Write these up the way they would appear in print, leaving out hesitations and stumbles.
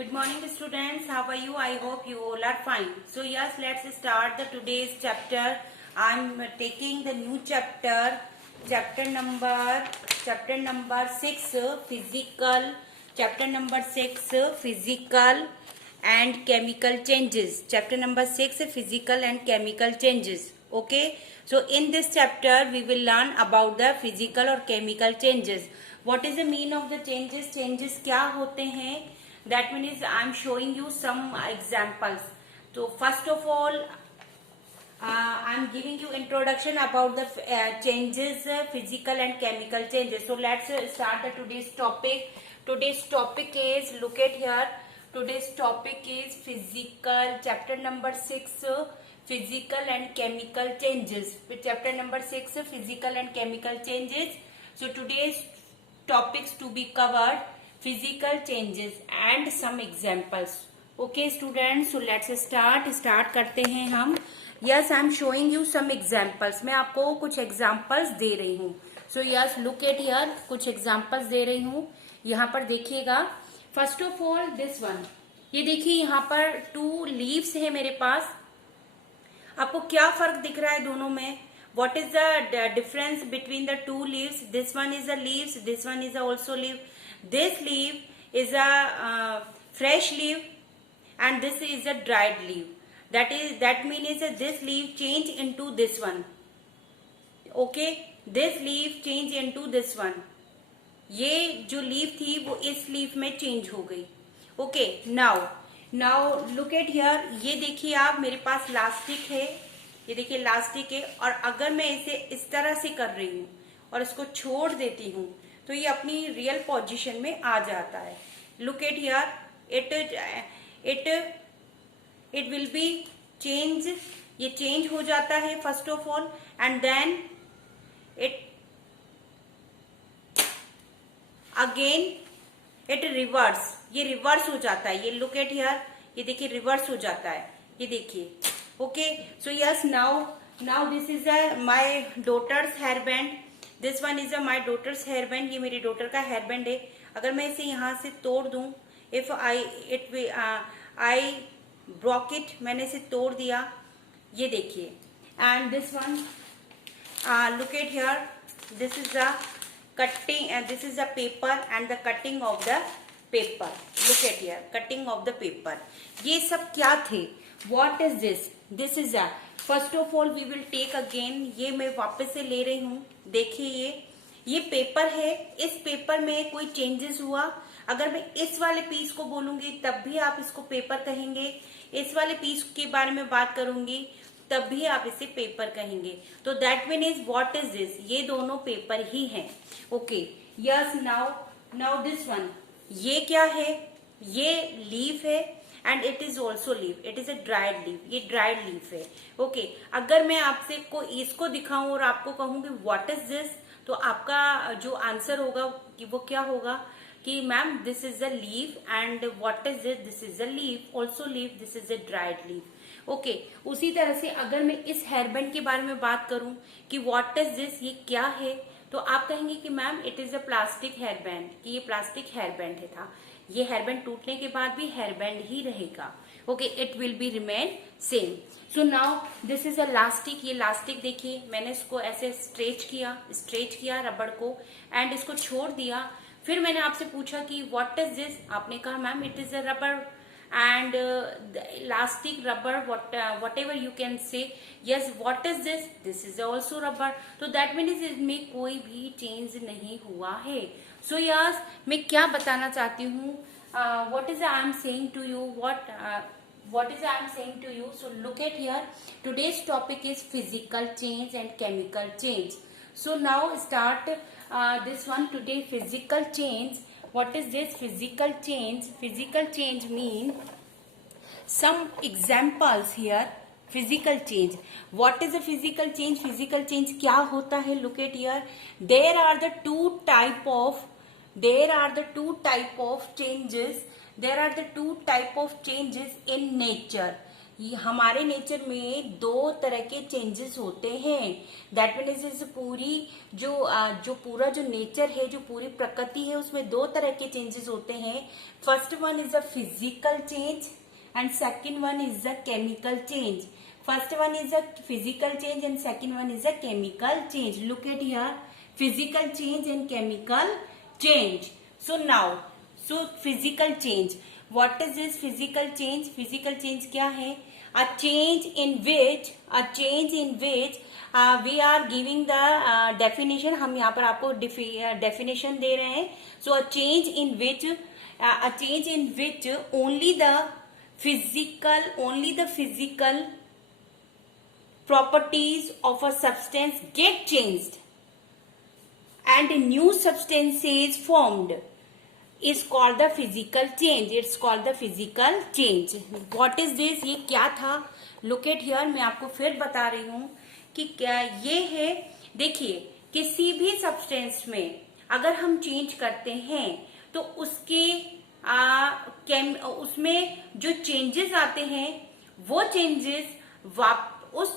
Good morning students, how are you? I hope you all are fine. So yes, let's start the today's chapter. I'm taking the new chapter, chapter number 6, physical, chapter number 6, physical and chemical changes. Chapter number 6, physical and chemical changes. Okay, so in this chapter we will learn about the physical or chemical changes. What is the mean of the changes? Changes क्या होते हैं? That means I am showing you some examples. So first of all, I am giving you introduction about the changes, physical and chemical changes. So let's start the today's topic. Today's topic is, look at here. Today's topic is physical, chapter number 6, physical and chemical changes. Chapter number 6, physical and chemical changes. So today's topics to be covered, physical changes and some examples. Okay students, so let's start करते हैं हम. Yes, I am showing you some examples. मैं आपको कुछ examples दे रही हूँ. So yes, look at here, कुछ examples दे रही हूँ. यहाँ पर देखिएगा. First of all, this one. ये देखिए यहाँ पर 2 leaves है मेरे पास. आपको क्या फर्क दिख रहा है दोनों में? What is the difference between the 2 leaves? This one is a leaves, this one is also leaf. This leaf is a fresh leaf and this is a dried leaf. That means this leaf change into this one. Okay, this leaf change into this one. ये जो leaf थी वो इस leaf में change हो गई. Okay, now look at here. ये देखिए आप, मेरे पास इलास्टिक है. ये देखिए इलास्टिक है और अगर मैं इसे इस तरह से कर रही हूँ और इसको छोड़ देती हूँ तो ये अपनी रियल पोजीशन में आ जाता है. Look at here, it will be change. ये चेंज हो जाता है first of all and then it again it reverse. ये रिवर्स हो जाता है. ये लुक एट हियर, ये देखिए रिवर्स हो जाता है. ये देखिए. Okay, so yes, now this is my daughter's hair band. This one is my daughter's hair band. ये मेरी डॉटर का हेयर बैंड है. अगर मैं इसे यहाँ से तोड़ दूं, इफ आई ब्रोक इट, मैंने इसे तोड़ दिया. ये देखिए. And this one, look at here, this is the cutting, this is the paper and the cutting of the paper. Look at here, cutting of the paper. ये सब क्या थे? What is this? This is a, first of all we will take again. ये मैं वापस से ले रही हूँ. देखिए ये पेपर है. इस पेपर में कोई चेंजेस हुआ. अगर मैं इस वाले पीस को बोलूंगी तब भी आप इसको पेपर कहेंगे. इस वाले पीस के बारे में बात करूंगी तब भी आप इसे पेपर कहेंगे. तो that means what is this? ये दोनों पेपर ही हैं. Okay, yes. Now this one, ये क्या है? ये लीफ है and it is also leaf. It is a dried leaf. ये ड्राइड लीफ है. ओके, अगर मैं आपसे इसको दिखाऊं और आपको कहूं कि व्हाट इज दिस, तो आपका जो आंसर होगा कि वो क्या होगा कि ma'am this is a leaf and what is this? This is a leaf, also leaf, this is a dried leaf. Okay, उसी तरह से अगर मैं इस हेयरबैंड के बारे में बात करूं कि व्हाट इज दिस, ये क्या है, तो आप कहेंगे कि ma'am it is a plastic hairband, कि ये प्लास्टिक हेयरबैंड है था. ये हेयरबैंड टूटने के बाद भी हेयरबैंड ही रहेगा. Okay, it will be remain same. So now this is a elastic. ये लास्टिक देखिए, मैंने इसको ऐसे स्ट्रेच किया रबड़ को एंड इसको छोड़ दिया. फिर मैंने आपसे पूछा कि व्हाट इज दिस? आपने कहा मैम इट इज अ रबड़ and elastic rubber, whatever you can say. Yes, what is this? This is also rubber. तो that means इसमें कोई भी चेंज नहीं हुआ है. So yes, मैं क्या बताना चाहती हूँ? What is I am saying to you? What is I am saying to you? So look at here. Today's topic is physical change and chemical change. So now start this one today. Physical change. What is this? Physical change. Physical change mean some examples here. Physical change. What is a physical change? Physical change क्या होता है? Look at here. There are the two type of changes. There are the two type of changes in nature. ये हमारे nature में दो तरह के changes होते हैं। दैट मीन्स इस पूरी जो पूरा जो नेचर है, जो पूरी प्रकृति है, उसमें दो तरह के चेंजेस होते हैं। First one is a physical change and second one is a chemical change. First one is a physical change and second one is a chemical change. Look at here, physical change and chemical change. So now, physical change. What is this physical change? Physical change क्या है? A change in which we are giving the definition. हम यहाँ पर आपको definition दे रहे हैं. So a change in which only the physical properties of a substance get changed and new substance is formed is called the physical change. It's called the physical change. What is this? ये क्या था? Look at here, मैं आपको फिर बता रही हूँ कि क्या ये है। देखिए, किसी भी सब्सटेंस में अगर हम चेंज करते हैं तो उसमें जो चेंजेस आते हैं वो चेंजेस उस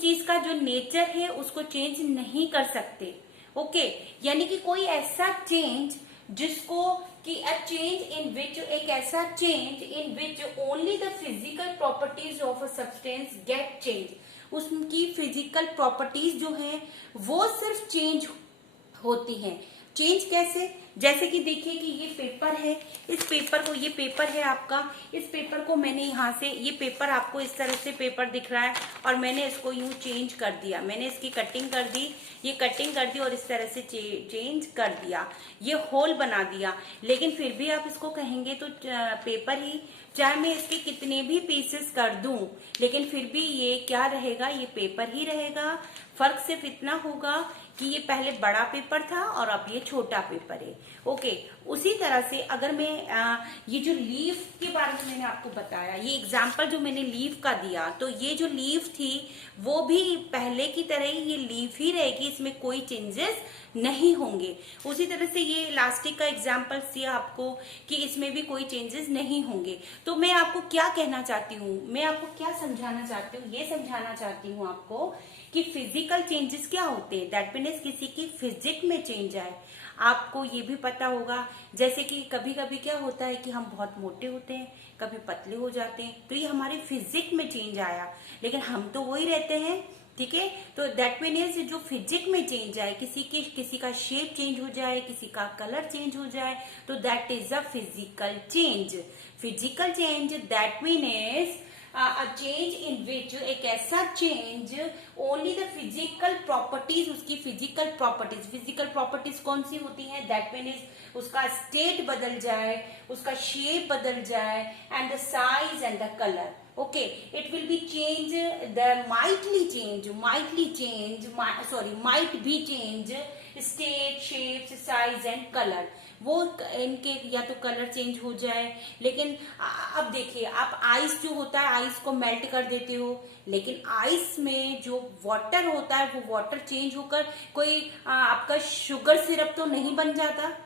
चीज का जो नेचर है उसको चेंज नहीं कर सकते। ओके, यानी कि कोई ऐसा चेंज जिसको कि एक ऐसा change in which only the physical properties of a substance get change, उसकी फिजिकल प्रॉपर्टीज जो हैं वो सिर्फ चेंज होती हैं। चेंज कैसे? जैसे कि देखिए कि ये पेपर है, इस पेपर को, ये पेपर है आपका, इस पेपर को मैंने यहाँ से, ये पेपर आपको इस तरह से पेपर दिख रहा है और मैंने इसको यूं चेंज कर दिया, मैंने इसकी कटिंग कर दी, ये कटिंग कर दी और इस तरह से चेंज कर दिया, ये होल बना दिया। लेकिन फिर भी आप इसको कहेंगे तो पेपर ही, चाहे मैं इसके कितने भी पीसेस कर दूं लेकिन फिर भी ये क्या रहेगा, ये पेपर ही रहेगा। फर्क सिर्फ इतना होगा कि ये पहले बड़ा पेपर था और अब ये छोटा पेपर है। ओके, उसी तरह से अगर मैं ये जो लीफ के बारे में मैंने आपको बताया, ये एग्जाम्पल जो मैंने लीफ का दिया, तो ये जो लीफ थी वो भी पहले की तरह ही ये लीफ ही रहेगी, इसमें कोई चेंजेस नहीं होंगे। उसी तरह से ये इलास्टिक का एग्जाम्पल दिया आपको कि इसमें भी कोई चेंजेस नहीं होंगे। तो मैं आपको क्या कहना चाहती हूँ, मैं आपको क्या समझाना चाहती हूँ, ये समझाना चाहती हूँ आपको कि फिजिकल चेंजेस क्या होते हैं। दैट मीन्स किसी की फिजिक में चेंज आए। आपको ये भी पता होगा, जैसे कि कभी कभी क्या होता है कि हम बहुत मोटे होते हैं, कभी पतले हो जाते हैं, तो ये हमारी फिजिक में चेंज आया, लेकिन हम तो वही रहते हैं। ठीक है, तो दैट मीन्स जो फिजिक में चेंज आए, किसी का शेप चेंज हो जाए, किसी का कलर चेंज हो जाए, तो that is a physical change. Physical change that means a change in which, एक ऐसा change only the physical properties, उसकी फिजिकल प्रॉपर्टीज कौन सी होती हैं? दैट मीन्स उसका स्टेट बदल जाए, उसका शेप बदल जाए, and the size and the colour. Okay, it will be change, might be change state, shapes, size and color. वो इनके या तो कलर चेंज हो जाए, लेकिन अब देखिए, आप आइस जो होता है, आइस को मेल्ट कर देते हो, लेकिन आइस में जो वाटर होता है वो वाटर चेंज होकर कोई आपका शुगर सिरप तो नहीं बन जाता,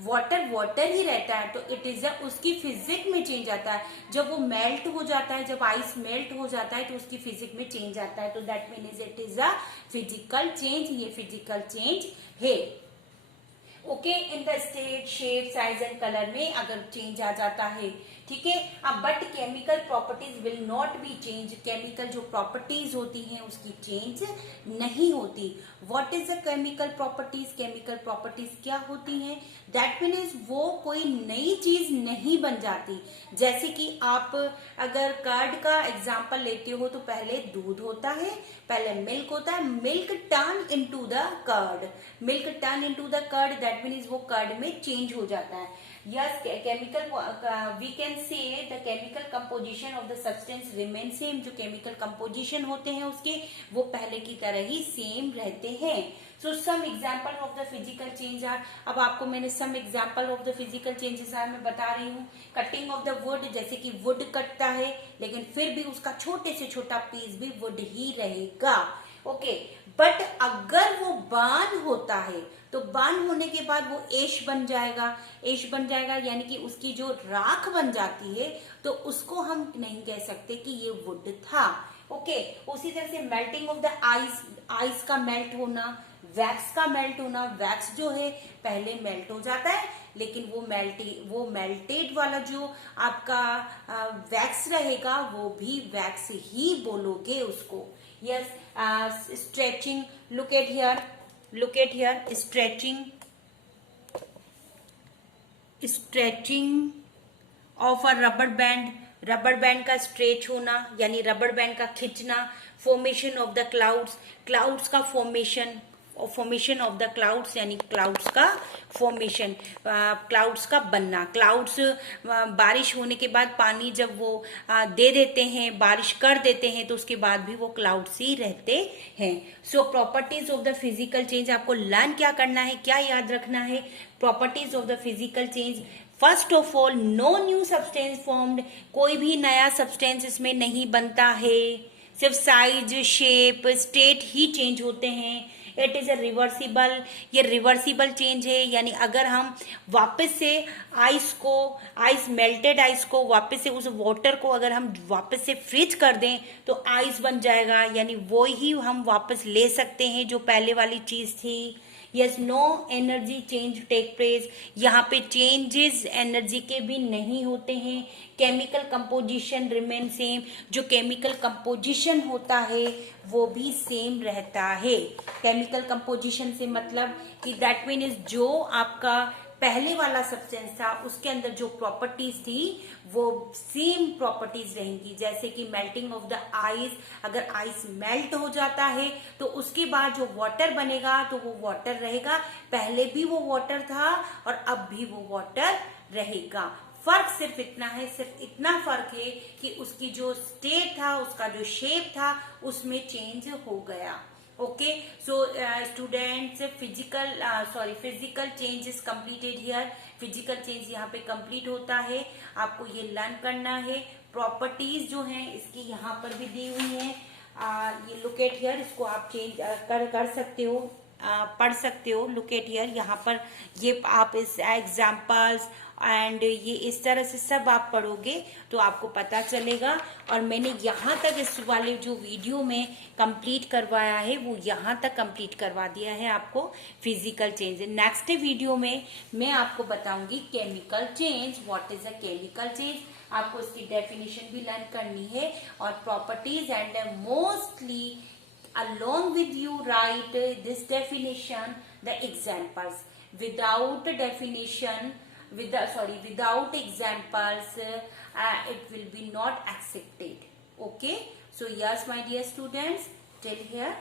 वाटर ही रहता है। तो इट इज उसकी फिजिक में चेंज आता है। जब वो मेल्ट हो जाता है, जब आइस मेल्ट हो जाता है तो उसकी फिजिक में चेंज आता है। तो that means it is a physical change, ये फिजिकल चेंज है। Okay, in the state, shape, size and colour में अगर चेंज आ जाता है, ठीक है। अब but chemical properties will not be change, chemical जो प्रॉपर्टीज होती हैं उसकी चेंज नहीं होती। What is the chemical properties? Chemical properties क्या होती हैं? दैट मीन्स वो कोई नई चीज नहीं बन जाती। जैसे कि आप अगर कर्ड का एग्जाम्पल लेते हो तो पहले दूध होता है, पहले मिल्क होता है, milk turn into the curd, that means वो कर्ड में चेंज हो जाता है। Yes, chemical, we can say the chemical composition of the substance remain same. जो chemical composition होते हैं उसके, वो पहले की तरह ही सेम रहते हैं। So some example of the physical change are, अब आपको मैंने some example of the physical changes are मैं बता रही हूँ। Cutting of the wood, जैसे कि wood कटता है लेकिन फिर भी उसका छोटे से छोटा पीस भी wood ही रहेगा। ओके, बट अगर वो बर्न होता है तो बर्न होने के बाद वो एश बन जाएगा, एश बन जाएगा यानी कि उसकी जो राख बन जाती है, तो उसको हम नहीं कह सकते कि ये वुड था। ओके, उसी तरह से melting of the ice, ice का मेल्ट होना, वैक्स का मेल्ट होना, वैक्स जो है पहले मेल्ट हो जाता है, लेकिन वो मेल्टेड वाला जो आपका वैक्स रहेगा वो भी वैक्स ही बोलोगे उसको। Yes, stretching, look at here, stretching of a rubber band, rubber band का स्ट्रेच होना यानी रबर बैंड का खिंचना, formation of the clouds, clouds का फॉर्मेशन ऑफ द क्लाउड्स यानी क्लाउड्स का फॉर्मेशन, क्लाउड्स का बनना, क्लाउड्स बारिश होने के बाद पानी जब वो दे देते हैं, बारिश कर देते हैं, तो उसके बाद भी वो क्लाउड्स ही रहते हैं। So properties of the physical change, आपको लर्न क्या करना है, क्या याद रखना है, properties of the physical change. First of all, no new substance formed, कोई भी नया सब्सटेंस इसमें नहीं बनता है, सिर्फ साइज, शेप, स्टेट ही चेंज होते हैं। इट इज अ रिवर्सिबल, ये रिवर्सिबल चेंज है, यानी अगर हम वापस से आइस मेल्टेड आइस को वापस से उस वाटर को अगर हम वापस से फ्रीज कर दें तो आइस बन जाएगा, यानी वो ही हम वापस ले सकते हैं जो पहले वाली चीज थी। Yes, no energy change take place, यहाँ पे चेंजेस एनर्जी के भी नहीं होते हैं। केमिकल कंपोजिशन रिमेन सेम, जो केमिकल कंपोजिशन होता है वो भी सेम रहता है। केमिकल कंपोजिशन से मतलब कि दैट मीन इज जो आपका पहले वाला सब्सटेंस था उसके अंदर जो प्रॉपर्टीज थी वो सेम प्रॉपर्टीज रहेंगी। जैसे कि मेल्टिंग ऑफ द आइस, अगर आइस मेल्ट हो जाता है तो उसके बाद जो वाटर बनेगा तो वो वाटर रहेगा, पहले भी वो वाटर था और अब भी वो वाटर रहेगा। फर्क सिर्फ इतना है, सिर्फ इतना फर्क है कि उसकी जो स्टेट था, उसका जो शेप था, उसमें चेंज हो गया। Okay, so students, physical change is completed here, physical change यहाँ पे कंप्लीट होता है। आपको ये लर्न करना है। प्रॉपर्टीज जो हैं इसकी यहाँ पर भी दी हुई हैं, ये लुक एट हियर, इसको आप चेंज कर सकते हो, पढ़ सकते हो। लुक एट हियर, यहाँ पर ये आप इस एग्जाम्पल्स एंड ये इस तरह से सब आप पढ़ोगे तो आपको पता चलेगा। और मैंने यहाँ तक इस वाले जो वीडियो में कंप्लीट करवाया है वो यहाँ तक कंप्लीट करवा दिया है आपको फिजिकल चेंज। नेक्स्ट वीडियो में मैं आपको बताऊंगी chemical change, what is a chemical change, आपको इसकी डेफिनेशन भी लर्न करनी है और properties, and mostly along with you write this definition, the examples. Without definition, without examples, it will be not accepted. Okay, so yes my dear students, till here